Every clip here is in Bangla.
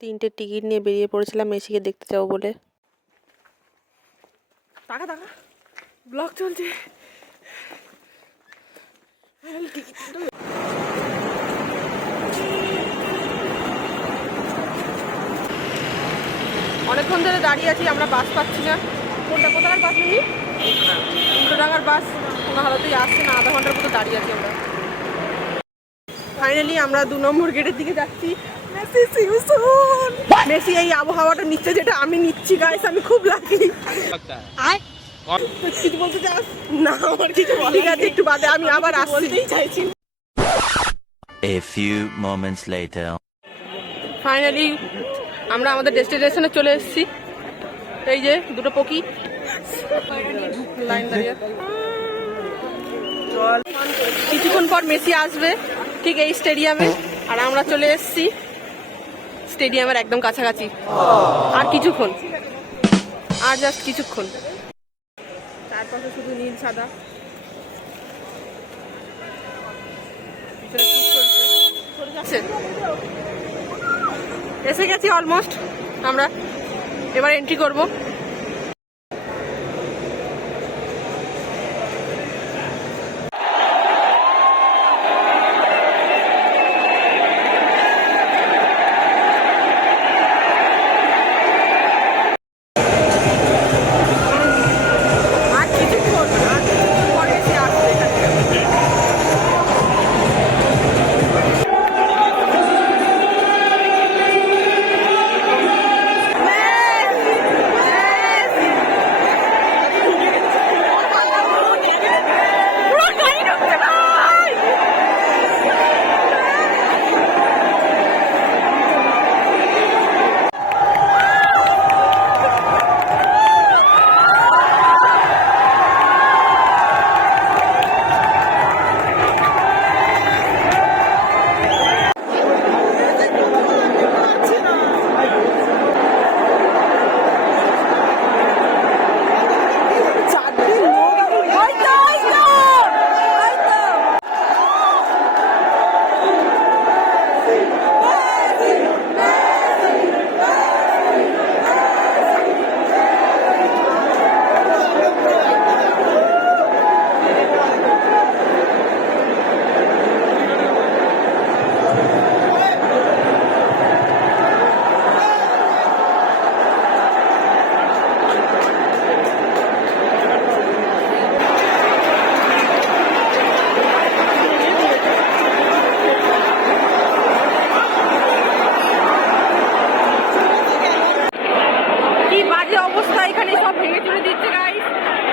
তিনটে টিকিট নিয়ে বেরিয়ে পড়েছিলাম মেসিকে দেখতে যাবো বলে। টাকা টাকা ব্লগ চলছে। অনেকক্ষণ ধরে দাঁড়িয়ে আছি, আমরা বাস পাচ্ছি না। কোথাকার বাস নেই? 200 টাকার বাস কোনো হালতেই আসছে না। আধা ঘন্টার মতো দাঁড়িয়ে আছি আমরা। ফাইনালি আমরা 2 নম্বর গেটের দিকে যাচ্ছি। মেসি এই আবহাওয়াটা নিচ্ছে যেটা আমি নিচ্ছি গাইস, আমি খুব লাকি। কিছু বলতে চাস? না আমার কিছু ঠিক আছে, একটু বাদে আমি আবার আসতেই চাইছি। A few moments later. Finally আমরা আমাদের ডেস্টিনেশনে চলে এসেছি। এই যে দুটো পকি লাইন দাঁড়িয়ে। কিছুক্ষণ পর মেসি আসবে ঠিক এই স্টেডিয়ামে, আর আমরা চলে এসেছি স্টেডিয়ামের একদম কাছাকাছি। আর কিছুক্ষণ, আর জাস্ট কিছুক্ষণ। চারপাশে শুধু নীল সাদা। এসে গেছি অলমোস্ট আমরা, এবার এন্ট্রি করব।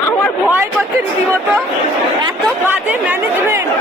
আমার ভয় করছে রীতিমতো, এত বাজে ম্যানেজমেন্ট।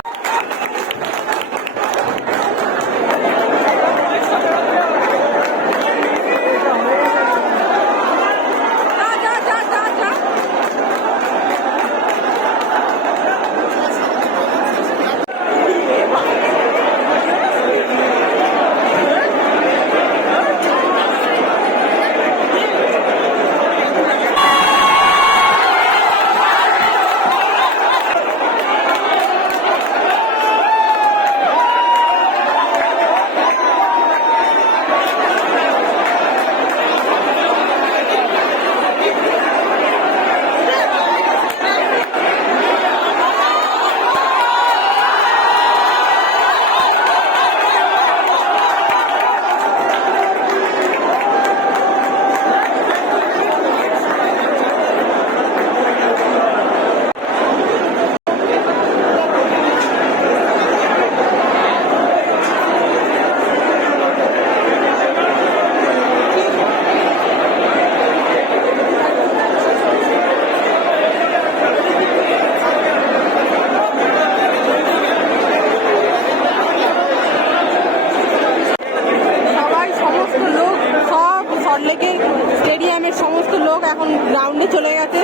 স্টেডিয়ামের সমস্ত লোক এখন গ্রাউন্ডে চলে গেছে।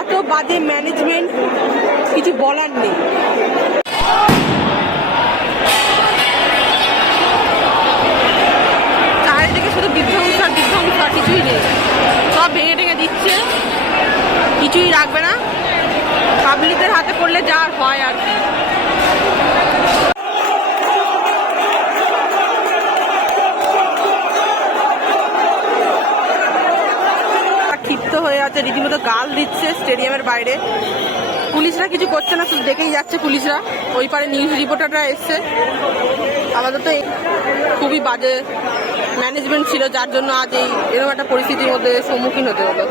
এত বাজে ম্যানেজমেন্ট, কিছু বলার নেই। চারিদিকে শুধু বিধ্বংস আর বিধ্বংস, আর কিছুই নেই। সব ভেঙে টেঙে দিচ্ছে, কিছুই রাখবে না। পাবলিকের হাতে পড়লে যা হয় আর কি। হয়ে আছে, রীতিমতো গাল দিচ্ছে স্টেডিয়ামের বাইরে। পুলিশরা কিছু করছে না, শুধু দেখেই যাচ্ছে পুলিশরা। ওই পারে নিউজ রিপোর্টাররা এসছে। আমাদের তো খুবই বাজে ম্যানেজমেন্ট ছিল, যার জন্য আজ এরকম একটা পরিস্থিতির মধ্যে সম্মুখীন হতে হলো।